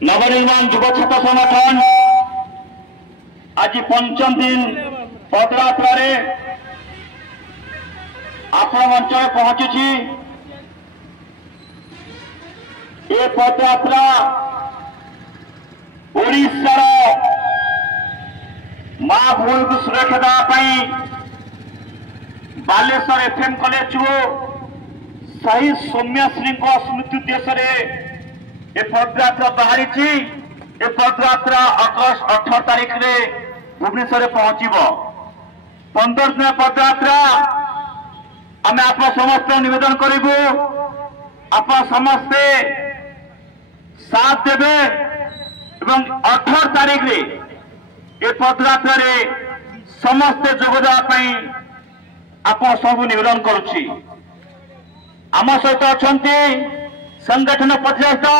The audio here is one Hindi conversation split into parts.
नवनिर्माण युव छात्र संगठन आज पंचम दिन पदयात्रा आपण अंचल पहुंची। ये पदयात्रा ओडिशार माँ भूमि को सुरक्षा देवाई बालेश्वर एफएम कॉलेज शहीद सौम्यश्री स्मृति उद्देश्य ये पदयात्रा बाहरी। ये पदयात्रा अगस्त 18 तारीख रे भुवनेश्वर पहुंचब। 15 दिन पदयात्रा आम आप समस्त निवेदन करूँ आप समस्ते साथ देवे एवं 18 तारीख रे ये पदयात्रा रे समस्ते जोगदेवाई आप सब निवेदन करुच्ची। आम सहित अच्छा संगठन प्रतिष्ठा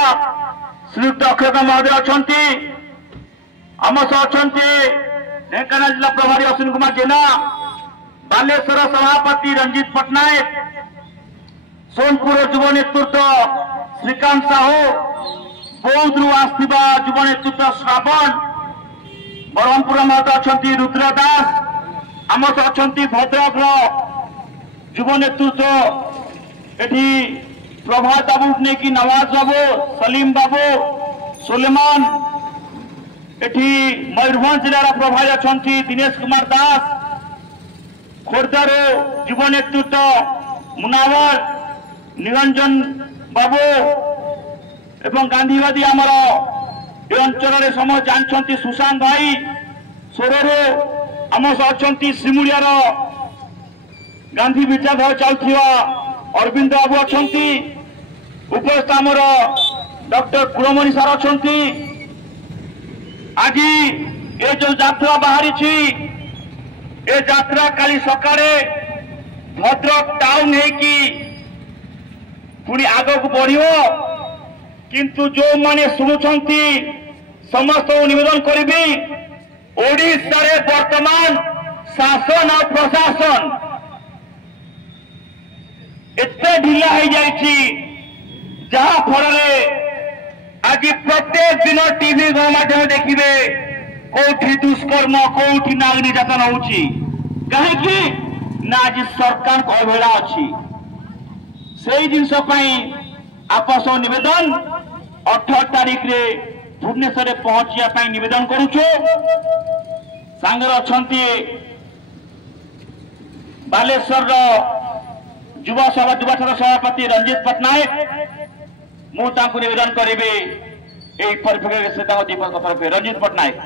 श्रीयुक्त अक्षय महोदय अच्छा आम सह अच्छा ढेंकानाल जिला प्रभारी अश्विन कुमार जेना, बालेश्वर सभापति रंजीत पट्टनायक, सोनपुर युव नेतृत्व श्रीकांत साहू, बौद्ध आसवा युव नेतृत्व श्रावण, ब्रह्मपुर महोदय अच्छा रुद्र दास, आम सह अच्छा भद्रक युव नेतृत्व एटी प्रभात बाबू ने कि नवाज बाबू, सलीम बाबू, सुलेमान, एटी मयूरभंज जिलार प्रभारी अच्छा दिनेश कुमार दास, खोर्धार युव नेतृत्व मुनावर, निरंजन बाबू एवं गांधीवादी आमर ये अंचल समस्त जानते सुशांत भाई, सोरर आम अच्छा श्रीमुड़ियार गांधी विचारधारा चलुवा अरविंद बाबू अच्छा, उपस्थित आमर डॉक्टर कुलमणि सार अच्छा। आज ये जो यात्रा बाहरी ये यात्रा काली सकाळे भद्रक टाउन है पुणी आग को बढ़ो, किंतु जो माने शुणुंट समस्त निवेदन करी ओडिशा रे वर्तमान शासन और प्रशासन एते ढिला हो जाइए जहाँ फल आज प्रत्येक दिन टीवी गणमाध्यम देखिए कौटी दुष्कर्म कौटी नाग निर्यातन होची कहीं ना आज सरकार को अवहेला अच्छी से जिनस आप सब निवेदन 18 तारीख रे भुवनेश्वर पहुंचा निवेदन करुचु। सांगर अच्छा बालेश्वर युवा छात्र सभापति रंजीत पट्टनायक, मुझे निवेदन करी परिप्रेक्षी से दीपक रंजीत पट्टनायक।